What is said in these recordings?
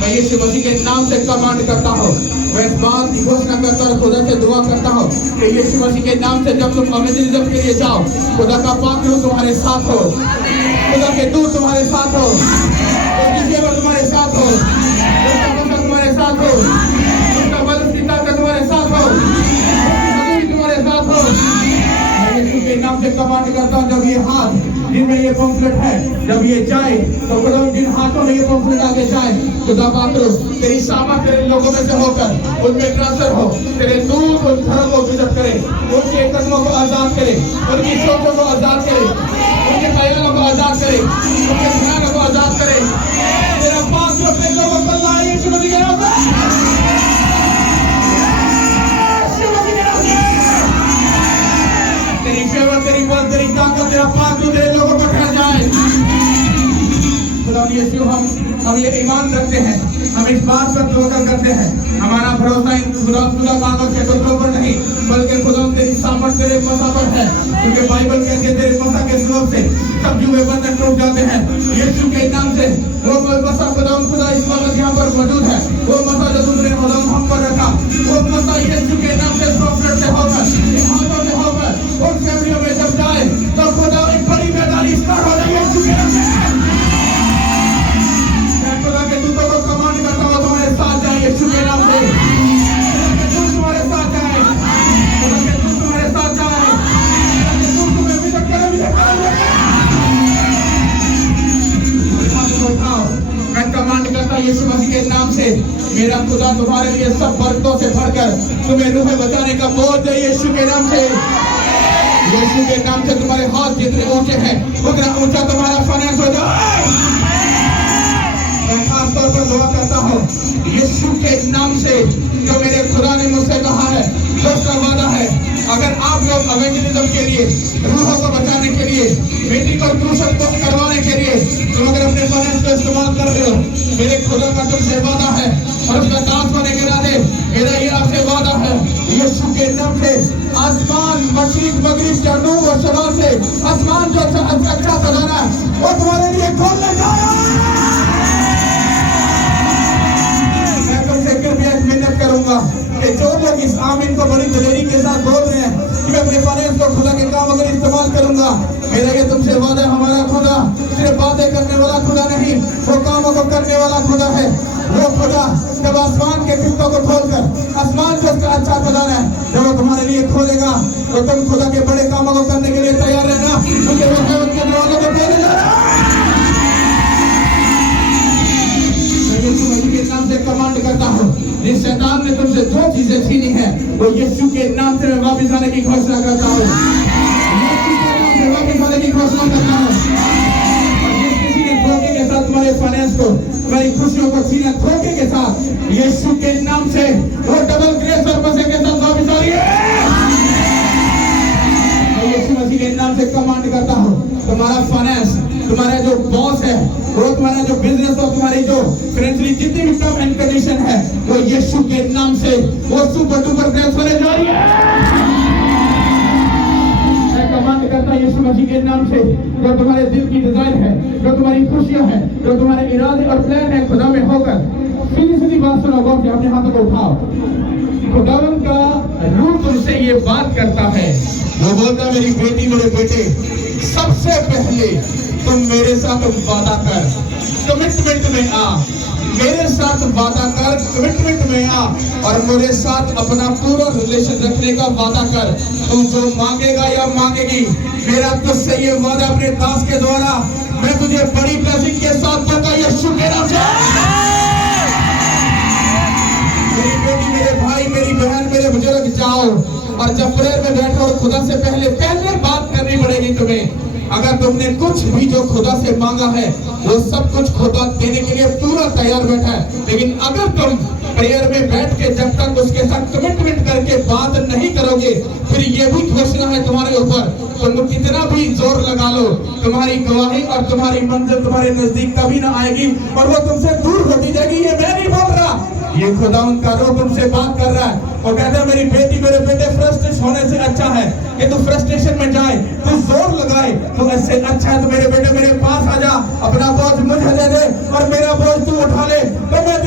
मैं यीशु मसीह के नाम से कमांड करता हूँ, मैं इस बात की घोषणा करता हूँ, खुदा से दुआ करता हूँ कि यीशु मसीह के नाम से जब तुम इवेंजलिज्म के लिए जाओ, खुदा का पात्र तुम्हारे साथ हो, खुदा के दूत तुम्हारे साथ हो, उसकी सेवा तुम्हारे साथ हो, उसका वचन तुम्हारे साथ हो, उसका बल तुम्हारे साथ हो, तुम्हारे साथ हो। मैं यीशु के नाम से कमांड करता हूँ, जब ये हाथ जिनमें ये पंफलेट है जब ये जाए तो खुदा जिन हाथों में ये पंफलेट आगे जाए, खुदा पात्र तेरी सामा तेरे लोगों में से होकर उनमें ट्रांसफर हो, तेरे दूत उन घरों को विजिट करे, उनके कदमों को आजाद करे, उनकी सोचों को आजाद करे, उनके ख्यालों को आजाद करे, उनके ध्यानों को आजाद करे। तेरा पात्र अपने लोगों को लाए यीशु मसीह के नाम से। तेरी फेवर, तेरी बल, तेरी ताकत, तेरा पात्र तेरे लोगों पर ठहर जाए। खुदा यीशु हम ये ईमान रखते हैं, हम इस बात पर धोखा करते हैं, हमारा भरोसा इन खुदा कानों के पुत्रों पर नहीं बल्कि खुदा तेरी सामर्थ तेरे मसा पर है, क्योंकि बाइबल कहती है तेरे मसा के सबब से सब जुए बंधन टूट जाते हैं। यीशु के नाम से वो मसा खुदा इस वक्त यहाँ पर मौजूद है, वो मसा जो तुमने खुदा हम पर रखा, वो मसा यीशु के नाम से प्रॉफिट से होकर इन हाथों से होकर उन फैमिलियों में जब जाए तो खुदा एक बड़ी मैदानी स्टार्ट हो जाए यीशु के नाम से। खुदा के दूतों को कमांड करता हूँ तुम्हारे साथ जाए यीशु के नाम से, तुम्हारे साथ जाए, खुदा के दूत तुम्हारे साथ जाए, खुदा के दूत तुम्हें विजिट करें। मैं कमांड करता हूँ यीशु मसीह के नाम से, मेरा खुदा तुम्हारे लिए सब बरकतों से भरकर तुम्हें रूह में बचाने का बोझ है यीशु के नाम से। यीशु के नाम से तुम्हारे हाथ जितने ऊंचे हैं उतना ऊंचा तुम्हारा फाइनेंस हो जाए। मैं खास तौर पर दुआ करता हूँ यीशु के नाम से, जो मेरे खुदा ने मुझसे कहा है, उसका वादा है, अगर आप लोग इवेंजलिज्म के लिए, रूहों को बचाने के लिए, बेटी को क्रूसल को करवाने के लिए तुम अगर अपने फाइनेंस का इस्तेमाल कर रहे हो, मेरे खुदा का तुमसे वादा है और उसका दास होने के नाते मेरा ये आपसे वादा है, यीशु के नाम से आसमान मशरिक मगरिब जनूब और शमाल से आसमान जो अच्छा खजाना है वो तुम्हारे लिए खोलने जा रहा है। मैं तुमसे कृपया एक मिन्नत करूंगा कि जो लोग इस आमीन को बड़ी दिलेरी के साथ बोल रहे हैं कि मैं अपने फाइनेंस को खुदा के काम अगर इस्तेमाल करूंगा, मेरा ये तुमसे वादा है, हमारा खुदा सिर्फ बातें करने वाला खुदा नहीं, वो कामों को करने वाला खुदा है। वो खुदा जब आसमान के खिड़कों को खोलकर आसमान जो उसका अच्छा खजाना है जब वो तुम्हारे लिए खोलेगा तो तुम खुदा के बड़े कामों को करने के लिए तैयार रहना, क्योंकि वो उनके दरवाजों को खोले जा रहा है। यीशु मसीह के नाम से कमांड करता हूँ, जिस शैतान ने तुमसे जो चीजें छीनी है वो यीशु के नाम से मैं वापस आने की घोषणा करता हूँ, यीशु के नाम से वापस आने की घोषणा करता हूँ। और जिस किसी ने धोखे के साथ तुम्हारे फाइनेंस को, तुम्हारी खुशियों को छीना धोखे के साथ, यीशु के नाम से वो डबल ग्रेस और मजे के साथ वापस आ रही है। मैं यीशु मसीह के नाम से कमांड करता हूँ, तुम्हारा फाइनेंस, तुम्हारा जो बॉस है, वो तुम्हारा जो बिजनेस और तुम्हारी जो फाइनेंशियली जितनी भी टर्म एंड कंडीशन है वो यीशु के नाम से वो सुपर डुपर ग्रेस होने जा रही है। मैं कमांड करता हूं यीशु मसीह के नाम से, जो तुम्हारे दिल की डिजाइन है, जो तुम्हारी खुशियां हैं, जो तुम्हारे इरादे और प्लान है खुदा में होकर, सीधी सीधी बात सुनो, गौर से अपने हाथों को उठाओ। खुदावन का रूह तुमसे ये बात करता है, वो बोलता मेरी बेटी मेरे बेटे, सबसे पहले तुम मेरे साथ वादा कर, कमिटमेंट में आ, मेरे साथ वादा कर, कमिटमेंट में आ और मेरे साथ अपना पूरा रिलेशन रखने का वादा कर। तू जो मांगेगा या मांगेगी, मेरा तुझसे ये वादा अपने दास के द्वारा मैं तुझे बड़ी ब्लेसिंग के साथ दूंगा यीशु के नाम से। मेरी बेटी, मेरे भाई, मेरी बहन, मेरे बुजुर्ग, जाओ और जब प्रेयर में बैठो और खुदा से पहले बात करनी पड़ेगी तुम्हें। अगर तुमने कुछ भी जो खुदा से मांगा है वो सब कुछ खुदा देने के लिए पूरा तैयार बैठा है, लेकिन अगर तुम प्रेयर में बैठ के जब तक उसके साथ कमिटमेंट करके बात नहीं करोगे, फिर ये भी घोषणा है तुम्हारे ऊपर, तुम कितना भी जोर लगा लो, तुम्हारी गवाही और तुम्हारी मंजिल तुम्हारे नजदीक कभी ना आएगी और वो तुमसे दूर होती जाएगी। ये मैं नहीं बोल रहा, ये खुदा उनका रूह तुमसे बात कर रहा है। वो कहता है मेरी बेटी मेरे बेटे, फ्रस्ट्रेशन होने से अच्छा है कि तू फ्रस्ट्रेशन में जाए, तू जोर लगाए, तो इससे अच्छा है तो मेरे बेटे मेरे पास आ जा, अपना बोझ मुझे दे दे और मेरा बोझ तू उठा ले, तो मैं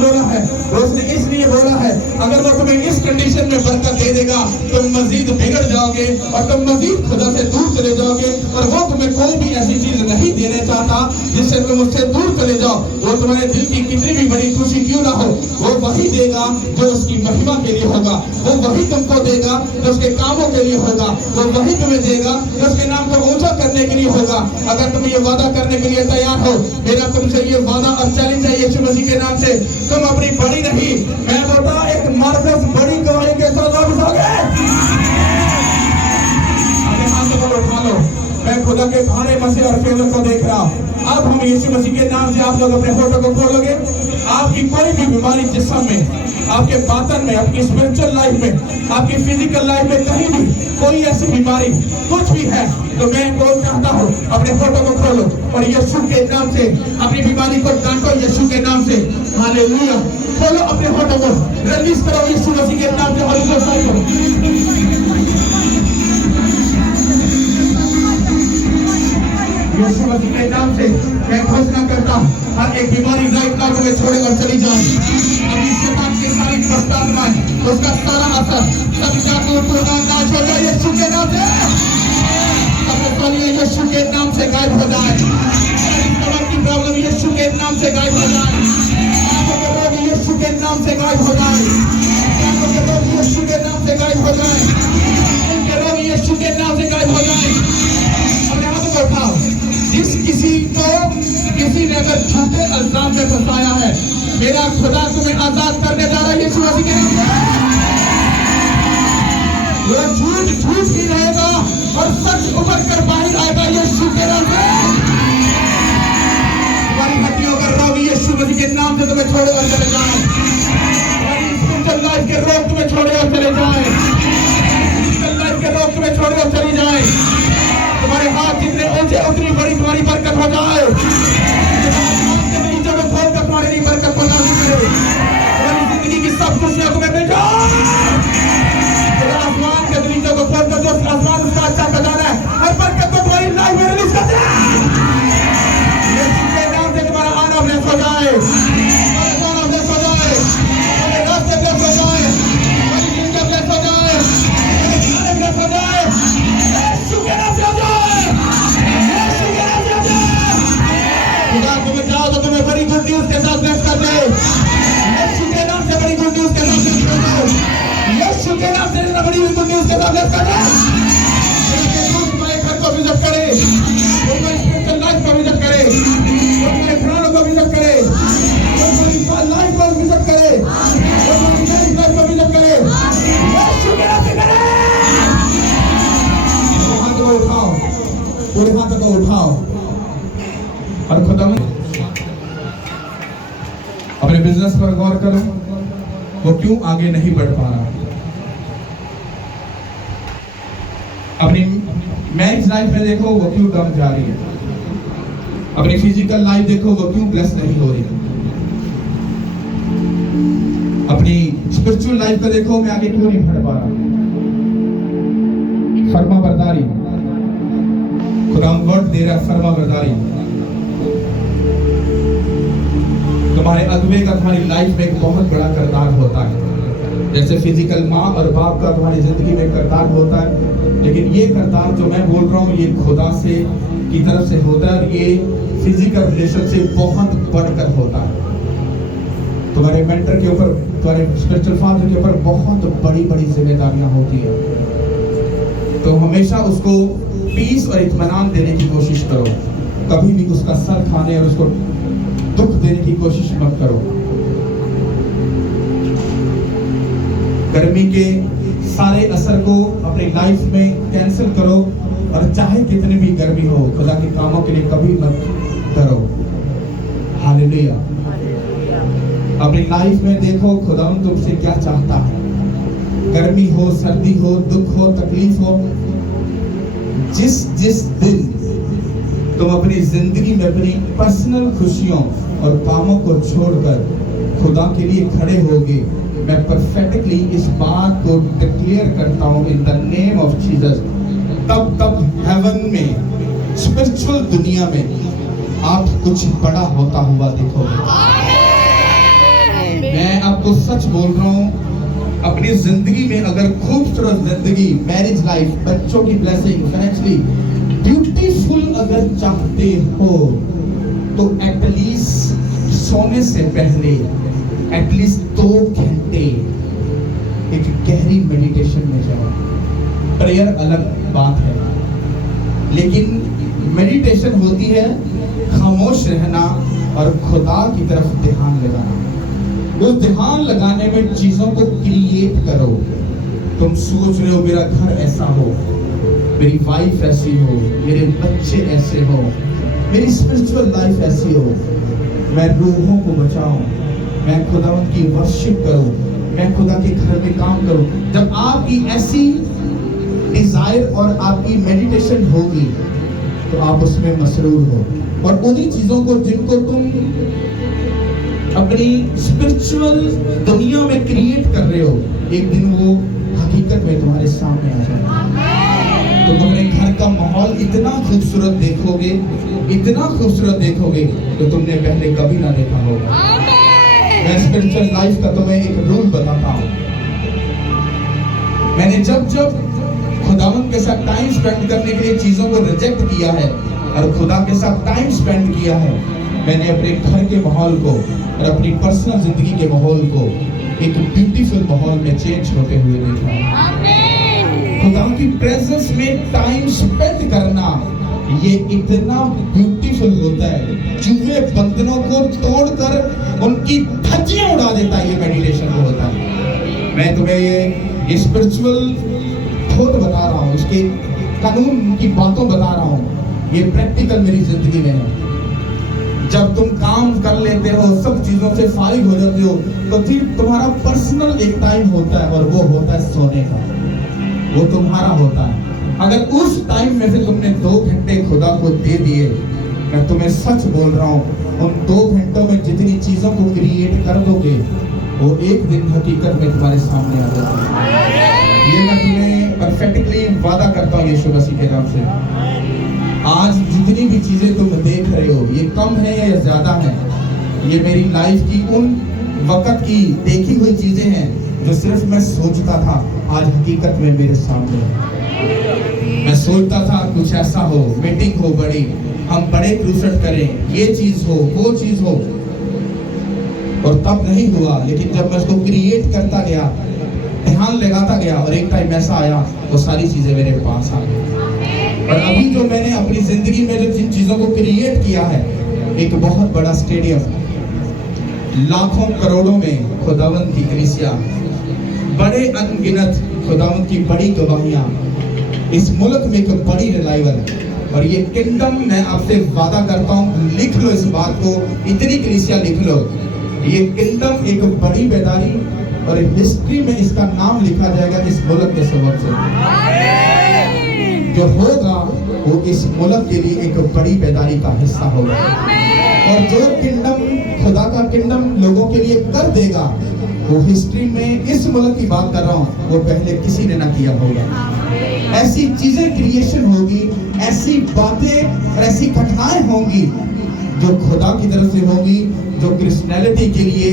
बोला है? उसने इसलिए बोला है अगर वो तुम्हें इस कंडीशन में बरकत दे देगा तुम मजीद बिगड़ जाओगे और तुम मजीद खुदा से दूर चले जाओगे, और वो तुम्हें कोई भी ऐसी चीज नहीं देना चाहता जिससे तुम उससे दूर चले जाओ। वो तुम्हारे दिल की कितनी भी बड़ी खुशी क्यों ना हो, वो वही देगा जो उसकी महिमा के लिए होगा, वो वही तुमको देगा जो उसके कामों के लिए होगा, वो वही तुम्हें देगा जो उसके नाम को ऊंचा करने के लिए होगा। अगर तुम ये वादा करने के लिए तैयार हो, मेरा तुमसे ये वादा और चैलेंज है यीशु मसीह के नाम से, तुम अपनी बड़ी नहीं, मैं बोलता एक मार्वलस बड़ी गवाही के साथ वापस आओगे। अपने हाथ को उठा लो, मैं खुदा के भारे मसीह और फेवर को देख रहा हूं। अब हम यीशु मसीह के नाम से आप लोग अपने होठों को खोलोगे। आपकी कोई भी बीमारी जिस्म में, आपके बातन में, आपकी स्पिरिचुअल लाइफ में, आपकी फिजिकल लाइफ में कहीं भी कोई ऐसी बीमारी कुछ भी है तो मैं बोल चाहता हूँ अपने होठों को खोलो और यीशु के नाम से अपनी बीमारी को डांटो यीशु के नाम से। हालेलुया। खोलो अपने होठों को, रिलीज करो यीशु मसीह के नाम से। यीशु मसीह के नाम से मैं घोषणा करता हूँ हर एक बीमारी राइट नाउ तुम्हें छोड़कर चली जाए। अभी शैतान की सारी प्रताड़नाएं, उसका सारा असर सब जादू टोना नाश हो जाए यीशु के नाम से। सबसे पहले यीशु के नाम से गायब हो जाए। कमर की प्रॉब्लम यीशु के नाम से गायब हो जाए। आंखों के रोग यीशु के नाम से गायब हो जाए। आंखों के रोग यीशु के नाम से गायब हो जाए। उनके रोग यीशु के नाम से गायब हो जाए। अपने हाथों को उठाओ। जिस किसी ने अगर झूठे इल्जाम में फंसाया है, मेरा खुदा तुम्हें आजाद करने जा रहा है यीशु मसीह के नाम से। वो झूठ ही रहेगा और सच उभर कर बाहर आएगा यीशु के नाम से। तुम्हारी हड्डियों का रोग यीशु मसीह के नाम से तुम्हें छोड़े और चले जाए। तुम्हारी स्पिरिचुअल लाइफ के रोग तुम्हें छोड़े और चले जाए। स्पिरिचुअल लाइफ के रोग तुम्हें छोड़े और चली जाए। तुम्हारे हाथ जितने ऊंचे उतनी बड़ी तुम्हारी बरकत हो जाए। तुम्हारे लिए बरकत को नाज़िल करे। तुम्हारी जिंदगी की सब खुशियां तुम्हें मिल जाए। आसमान के दरवाजे को खोलकर जो आसमान उसका अच्छा खजाना है, हर बरकत को तुम्हारी लाइफ में रिलीज कर दे। यीशु के नाम से तुम्हारा आना ब्लेस हो जाए, तुम्हारा आना ब्लेस हो जाए, तुम्हारे रास्ते ब्लेस हो जाए, तुम्हारी जिंदगी ब्लेस हो जाए, तुम्हारे खाने ब्लेस हो जाए। यीशु के नाम से हो जाए। यीशु के नाम से हो जाए। खुदा तुम्हें चाहो तो तुम्हें बड़ी गुड न्यूज के साथ ब्लेस कर दे। यीशु के नाम से बड़ी गुड न्यूज के साथ ब्लेस कर दे। यीशु के नाम से बड़ी गुड न्यूज के साथ ब्लेस कर दे। तुम्हारे घर को विजिट करे, तुम्हारी स्पिरिचुअल लाइफ को विजिट करे, तुम्हारे प्राणों को विजिट करे, तुम्हारी लाइफ को विजिट करे, तुम्हारी लाइफ को विजिट करे। यीशु के नाम से करे। हाथ को उठाओ, पूरे हाथ को उठाओ और खुदा अपने बिजनेस पर गौर करो, वो क्यों आगे नहीं बढ़ पा रहा। अपनी मैरिज लाइफ में देखो वो क्यों कम जा रही है। अपनी फिजिकल लाइफ देखो वो क्यों ब्लेस नहीं हो रही। अपनी स्पिरिचुअल लाइफ को देखो मैं आगे क्यों नहीं बढ़ पा रहा। फर्मा बरदारी, खुदा वर्ड दे रहा है, फर्मा बरदारी। तुम्हारे अगुवे का तुम्हारी लाइफ में एक बहुत बड़ा किरदार होता है। जैसे फिजिकल माँ और बाप का तुम्हारी जिंदगी में किरदार होता है, लेकिन ये किरदार जो मैं बोल रहा हूँ ये खुदा से की तरफ से होता है और ये फिजिकल रिलेशन से बहुत बढ़कर होता है। तुम्हारे मेंटर के ऊपर, तुम्हारे स्पिरिचुअल फादर के ऊपर बहुत बड़ी बड़ी जिम्मेदारियां होती है। तो हमेशा उसको पीस और इत्मीनान देने की कोशिश करो। कभी भी उसका सर खाने और उसको दुख देने की कोशिश मत करो। गर्मी के सारे असर को अपनी लाइफ में कैंसिल करो और चाहे कितनी भी गर्मी हो खुदा के कामों के लिए कभी मत डरो। हालेलुया। अपनी लाइफ में देखो खुदा तुमसे क्या चाहता है। गर्मी हो, सर्दी हो, दुख हो, तकलीफ हो, जिस दिन तुम अपनी जिंदगी में अपनी पर्सनल खुशियों और कामों को छोड़कर खुदा के लिए खड़े होगे, मैं परफेक्टली इस बात को डिक्लेयर करता हूँ in the name of Jesus, तब हेवन में, स्पिरिचुअल दुनिया में आप कुछ बड़ा होता हुआ देखोगे। आपको सच बोल रहा हूँ, अपनी जिंदगी में अगर खूबसूरत जिंदगी, मैरिज लाइफ, बच्चों की ब्लेसिंग, फाइनेंशियली ब्यूटीफुल अगर चाहते हो तो एटलीस्ट सोने से पहले एटलीस्ट 2 घंटे एक गहरी मेडिटेशन में जाओ। प्रेयर अलग बात है, लेकिन मेडिटेशन होती है खामोश रहना और खुदा की तरफ ध्यान लगाना। उस ध्यान लगाने में चीजों को क्रिएट करो। तुम सोच रहे हो मेरा घर ऐसा हो, मेरी वाइफ ऐसी हो, मेरे बच्चे ऐसे हो, मेरी स्पिरिचुअल लाइफ ऐसी हो, मैं रूहों को बचाऊं, मैं खुदावंद की वर्शिप करूं, मैं खुदा के घर में काम करूं। जब आपकी ऐसी डिजायर और आपकी मेडिटेशन होगी तो आप उसमें मसरूर हो, और उन्हीं चीजों को जिनको तुम अपनी स्पिरिचुअल दुनिया में क्रिएट कर रहे हो, एक दिन वो हकीकत में तुम्हारे सामने आ जाए। तुम अपने घर का माहौल इतना खूबसूरत देखोगे, इतना खूबसूरत देखोगे जो तुमने पहले कभी ना देखा होगा। मैं स्पिरिचुअल लाइफ का तुम्हें एक रूल बताता हूँ। मैंने जब जब खुदावंद के साथ टाइम स्पेंड करने के लिए चीजों को रिजेक्ट किया है और खुदा के साथ टाइम स्पेंड किया है, मैंने अपने घर के माहौल को और अपनी पर्सनल जिंदगी के माहौल को एक ब्यूटीफुल माहौल में चेंज होते हुए देखा है। खुदा की प्रेजेंस में टाइम स्पेंड करना ये इतना ब्यूटीफुल होता है, चूहे बंधनों को तोड़कर उनकी धज्जियां उड़ा देता है। ये मेडिटेशन को होता है। मैं तुम्हें ये स्पिरिचुअल थॉट बता रहा हूँ, इसके कानून की बातों बता रहा हूँ, ये प्रैक्टिकल मेरी जिंदगी में है। जब तुम काम कर लेते हो, सब चीजों से फारिग हो जाते हो, तो फिर तुम्हारा पर्सनल एक टाइम होता है और वो होता है सोने का, वो तुम्हारा होता है। अगर उस टाइम में से तुमने 2 घंटे खुदा को दे दिए, मैं तुम्हें सच बोल रहा हूँ, उन 2 घंटों में जितनी चीजों को क्रिएट कर दोगे वो एक दिन हकीकत में तुम्हारे सामने आ जाएगी। ये मैं तुम्हें परफेक्टली वादा करता हूँ यीशु मसीह के नाम से। आज जितनी भी चीजें तुम देख रहे हो, ये कम है या ज्यादा है, ये मेरी लाइफ की उन वक्त की देखी हुई चीजें हैं जो सिर्फ मैं सोचता था, आज हकीकत में मेरे सामने है। मैं सोचता था कुछ ऐसा हो, मीटिंग हो बड़ी, हम बड़े क्रूसेड करें, ये चीज हो, वो चीज हो, और तब नहीं हुआ। लेकिन जब मैं उसको क्रिएट करता गया, ध्यान लगाता गया, और एक टाइम ऐसा आया वो सारी चीजें मेरे पास आ गई। और अभी जो मैंने अपनी जिंदगी में जो जिन चीजों को क्रिएट किया है, एक बहुत बड़ा स्टेडियम, लाखों करोड़ों में खुदावंद की कलीसिया, बड़े अनगिनत खुदावंद की बड़ी गवाहियां, इस मुल्क में एक बड़ी रिवाइवल, और ये किंगडम मैं आपसे वादा करता हूँ, लिख लो इस बात को, इतनी कलीसिया लिख लो, ये किंगडम एक बड़ी बेदारी, और हिस्ट्री में इसका नाम लिखा जाएगा इस मुल्क के सबब से। जो होगा वो इस मुल्क के लिए एक बड़ी बेदारी का हिस्सा होगा, और जो किंगडम खुदा का किंगडम लोगों के लिए कर देगा, वो हिस्ट्री में इस मुल्क की बात कर रहा हूँ, वो पहले किसी ने ना किया होगा। ऐसी चीजें क्रिएशन होगी, ऐसी बातें और ऐसी घटनाएं होंगी जो खुदा की तरफ से होगी, जो क्रिश्चियनिटी के लिए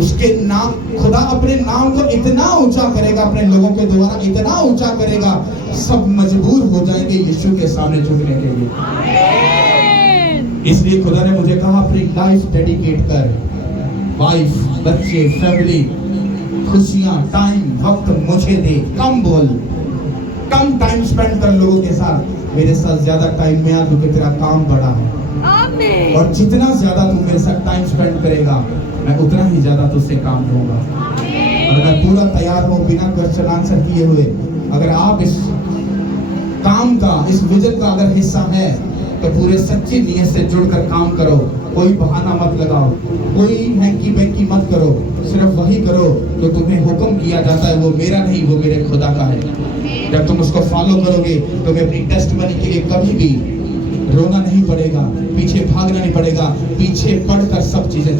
उसके नाम, खुदा अपने नाम को इतना ऊंचा करेगा, अपने लोगों के द्वारा इतना ऊंचा करेगा, सब मजबूर हो जाएंगे यीशु के सामने झुकने के लिए। इसलिए खुदा ने मुझे कहा अपनी लाइफ डेडिकेट कर, वाइफ, बच्चे, फैमिली, खुशियां, टाइम, वक्त मुझे दे, कम बोल, कम टाइम स्पेंड कर लोगों के साथ, मेरे साथ ज्यादा टाइम में आ, क्योंकि तेरा काम बड़ा है। और जितना ज्यादा तू मेरे साथ टाइम स्पेंड करेगा, मैं उतना ही ज्यादा तुझसे काम लूंगा। और मैं पूरा तैयार हूँ बिना क्वेश्चन आंसर किए हुए। अगर आप इस काम का, इस विजन का अगर हिस्सा है, तो पूरे सच्ची नीयत से जुड़कर काम करो। कोई बहाना मत लगाओ, कोई हैंकी बैकी मत करो, सिर्फ वही करो जो तुम्हें हुक्म किया जाता है। वो मेरा नहीं, वो मेरे खुदा का है। जब तुम उसको फॉलो करोगे, तुम्हें अपनी टेस्टमनी के लिए कभी भी रोना नहीं पड़ेगा, पीछे भागना नहीं पड़ेगा, पीछे पढ़कर सब चीजें